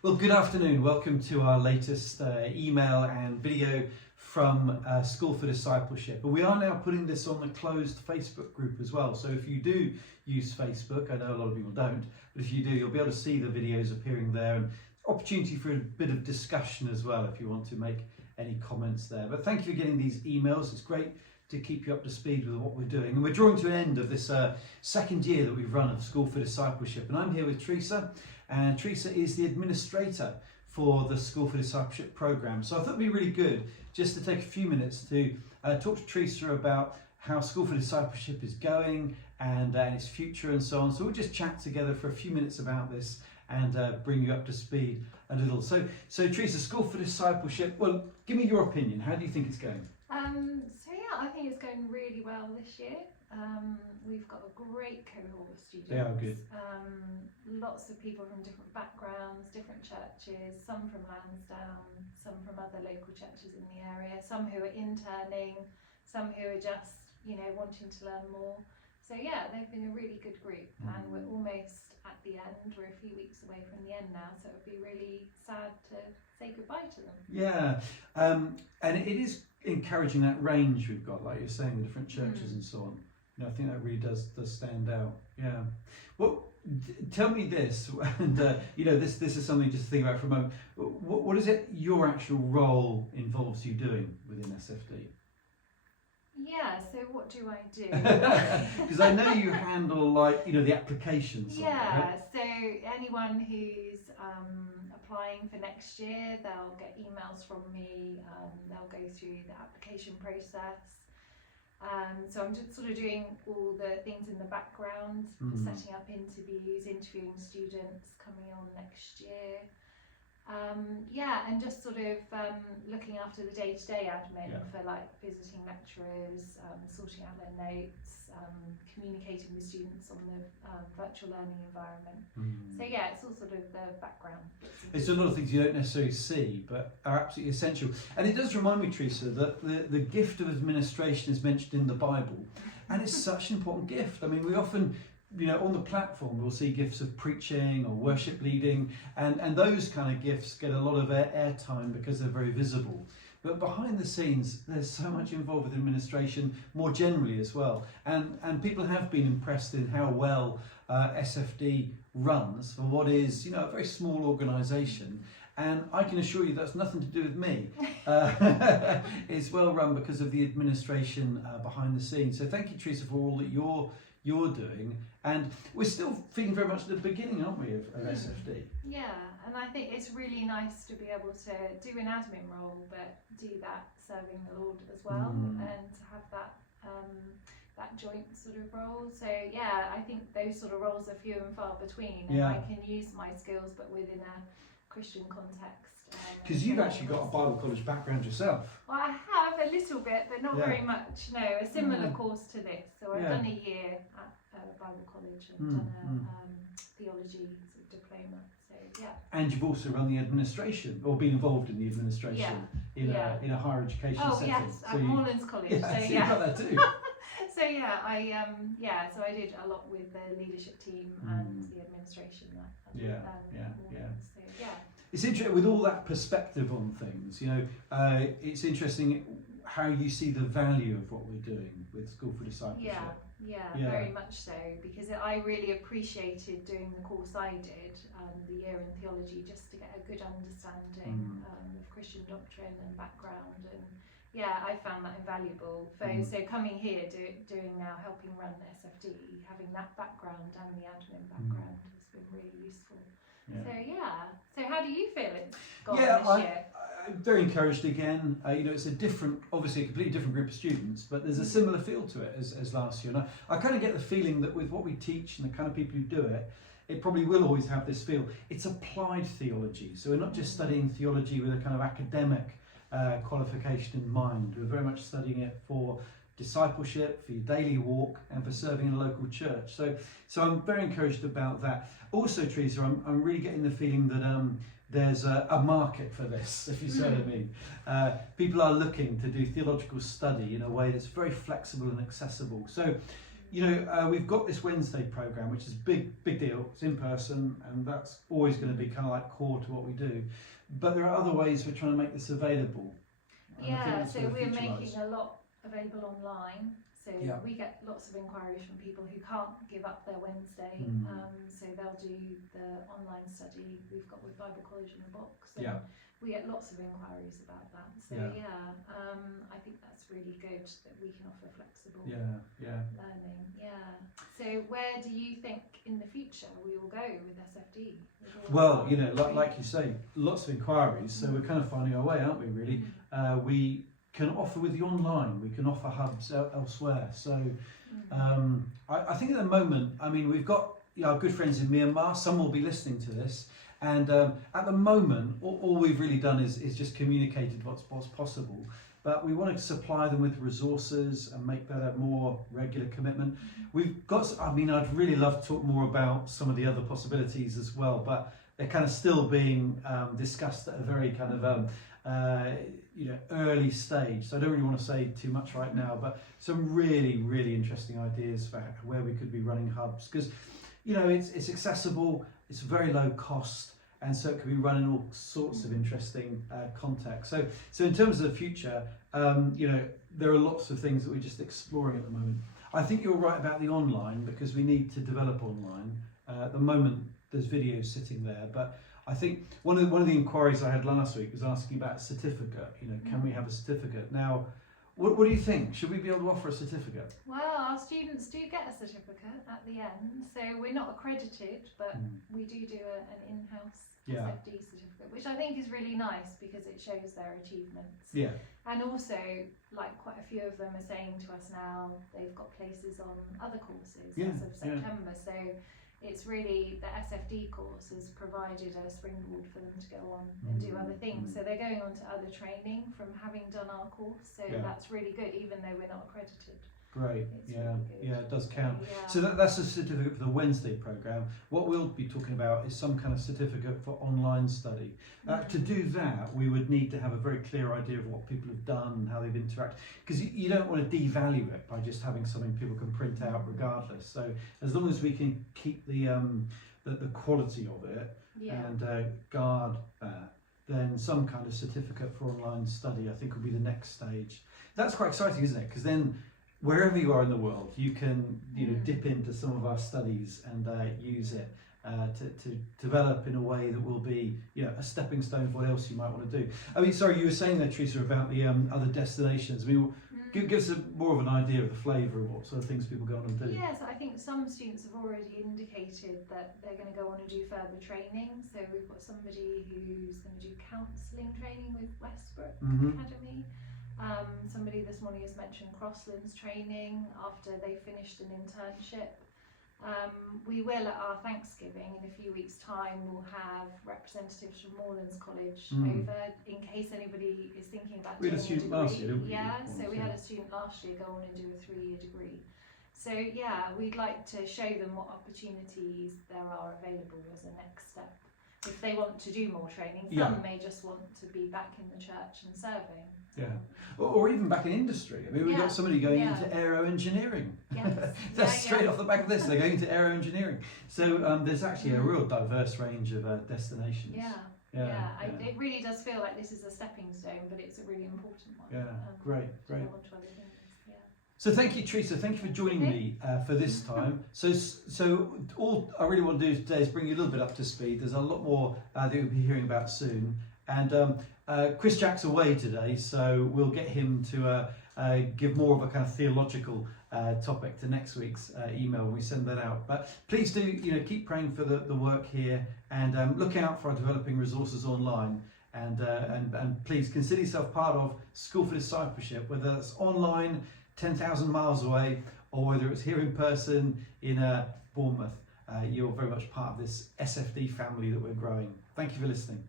Well, good afternoon. Welcome to our latest email and video from School for Discipleship. And we are now putting this on the closed Facebook group as well. So if you do use Facebook, I know a lot of people don't, but if you do, you'll be able to see the videos appearing there, and opportunity for a bit of discussion as well if you want to make any comments there. But thank you for getting these emails. It's great to keep you up to speed with what we're doing. And we're drawing to an end of this second year that we've run of School for Discipleship. And I'm here with Trisa, and Trisa is the administrator for the School for Discipleship program. So I thought it'd be really good just to take a few minutes to talk to Trisa about how School for Discipleship is going and its future and so on. So we'll just chat together for a few minutes about this and bring you up to speed a little. So Trisa, School for Discipleship, well, give me your opinion. How do you think it's going? I think it's going really well this year. We've got a great cohort of students. They are good. Lots of people from different backgrounds, different churches, some from Lansdowne, some from other local churches in the area, some who are interning, some who are just, wanting to learn more. So yeah, they've been a really good group, and we're almost at the end. We're a few weeks away from the end now, so it would be really sad to say goodbye to them. Yeah, and it is encouraging that range we've got, like you're saying, the different churches and so on. I think that really does stand out. Yeah. Well, tell me this, and this is something just to think about for a moment. What is it your actual role involves you doing within SfD? Yeah, so what do I do? Because I know you handle the applications. Yeah, right? so anyone who's applying for next year, they'll get emails from me, they'll go through the application process. So I'm just sort of doing all the things in the background, setting up interviews, interviewing students coming on next year. And just sort of looking after the day-to-day admin for visiting lecturers, sorting out their notes, communicating with students on the virtual learning environment. So yeah, it's all sort of the background. It's a lot of things you don't necessarily see, but are absolutely essential. And it does remind me, Trisa, that the gift of administration is mentioned in the Bible, and it's such an important gift. I mean, we often, on the platform, we'll see gifts of preaching or worship leading, and those kind of gifts get a lot of airtime because they're very visible. But behind the scenes, there's so much involved with administration more generally as well. And people have been impressed in how well SfD runs for what is, a very small organisation. And I can assure you that's nothing to do with me. It's well run because of the administration behind the scenes. So thank you, Trisa, for all that you're doing. And we're still feeling very much at the beginning, aren't we, of SfD? Yeah, and I think it's really nice to be able to do an admin role, but do that serving the Lord as well, and to have that joint sort of role. So yeah, I think those sort of roles are few and far between, and I can use my skills, but within a Christian context. Because you've actually got a Bible college background yourself. Well, I have a little bit, but not very much. No, a similar course to this. So I've done a year at Bible college and done a theology sort of diploma. So yeah. And you've also run the administration, or been involved in the administration in a higher education setting. Oh yes, at Moorlands College. Yeah, so you've got that too. So yeah, so I did a lot with the leadership team and the administration. So yeah. It's interesting with all that perspective on things. It's interesting how you see the value of what we're doing with School for Discipleship. Yeah, very much so, because I really appreciated doing the course I did, the year in theology, just to get a good understanding of Christian doctrine and background, and I found that invaluable. So coming here, doing now, helping run SfD, having that background and the admin background has been really useful. Yeah. So how do you feel it's gone this year? I'm very encouraged again. It's obviously a completely different group of students, but there's a similar feel to it as last year. And I kind of get the feeling that with what we teach and the kind of people who do it, it probably will always have this feel. It's applied theology. So we're not just studying theology with a kind of academic qualification in mind. We're very much studying it for discipleship, for your daily walk, and for serving in a local church. So I'm very encouraged about that. Also, Trisa, I'm really getting the feeling that there's a market for this, if you see what I mean. People are looking to do theological study in a way that's very flexible and accessible. So you know, we've got this Wednesday program, which is big deal. It's in person, and that's always going to be kind of like core to what we do. But there are other ways we're trying to make this available. Yeah, so we're making a lot available online. So we get lots of inquiries from people who can't give up their Wednesday. So they'll do the online study we've got with Bible College in the Box. So we get lots of inquiries about that. So I think that's really good that we can offer flexible learning. So where do you think in the future we will go with SfD? Well, you know, like you say, lots of inquiries. So we're kind of finding our way, aren't we? Really, we can offer with the online. We can offer hubs elsewhere. So I think at the moment, I mean, we've got our good friends in Myanmar. Some will be listening to this. And at the moment, all we've really done is just communicated what's possible. But we want to supply them with resources and make that a more regular commitment. We've got, I mean, I'd really love to talk more about some of the other possibilities as well, but they're kind of still being discussed at a very kind of early stage. So I don't really want to say too much right now, but some really interesting ideas for where we could be running hubs, because you know it's accessible, it's very low cost, and so it can be run in all sorts of interesting contexts. So in terms of the future, you know, there are lots of things that we're just exploring at the moment. I think you're right about the online, because we need to develop online. At the moment, there's videos sitting there, but I think one of the inquiries I had last week was asking about a certificate. You know, can we have a certificate? Now, what do you think? Should we be able to offer a certificate? Well, our students do get a certificate at the end, so we're not accredited, but we do an in-house SfD certificate, which I think is really nice because it shows their achievements. Yeah. And also, like, quite a few of them are saying to us now they've got places on other courses as of September. So it's really the SfD course has provided a springboard for them to go on and do other things. So they're going on to other training from having done our course. So that's really good, even though we're not accredited. Great, it's really it does count. So that's a certificate for the Wednesday programme. What we'll be talking about is some kind of certificate for online study. To do that, we would need to have a very clear idea of what people have done and how they've interacted, because you don't want to devalue it by just having something people can print out regardless. So as long as we can keep the quality of it and guard that, then some kind of certificate for online study I think will be the next stage. That's quite exciting, isn't it? Because then wherever you are in the world, you can dip into some of our studies and use it to develop in a way that will be a stepping stone for what else you might want to do. I mean, sorry, you were saying there, Trisa, about the other destinations. I mean, give us more of an idea of the flavour of what sort of things people go on and do. Yes, I think some students have already indicated that they're going to go on and do further training. So we've got somebody who's going to do counselling training with Westbrook Academy. Somebody this morning has mentioned Crosslands training after they finished an internship. We will, at our Thanksgiving in a few weeks' time, we'll have representatives from Moorlands College over in case anybody is thinking about doing a student degree. Last year, didn't we? So we had a student last year go on and do a 3-year degree. So we'd like to show them what opportunities there are available as a next step. If they want to do more training, some may just want to be back in the church and serving. Or even back in industry. I mean, we've got somebody going into aero engineering. That's straight off the back of this. They're going into aero engineering. So there's actually a real diverse range of destinations. It really does feel like this is a stepping stone, but it's a really important one. Great. So thank you, Trisa. Thank you for joining me for this time. So all I really want to do today is bring you a little bit up to speed. There's a lot more that you'll be hearing about soon. And Chris Jack's away today, so we'll get him to give more of a kind of theological topic to next week's email when we send that out. But please do, keep praying for the work here, and look out for our developing resources online. And please consider yourself part of School for Discipleship, whether that's online, 10,000 miles away, or whether it's here in person in Bournemouth. You're very much part of this SfD family that we're growing. Thank you for listening.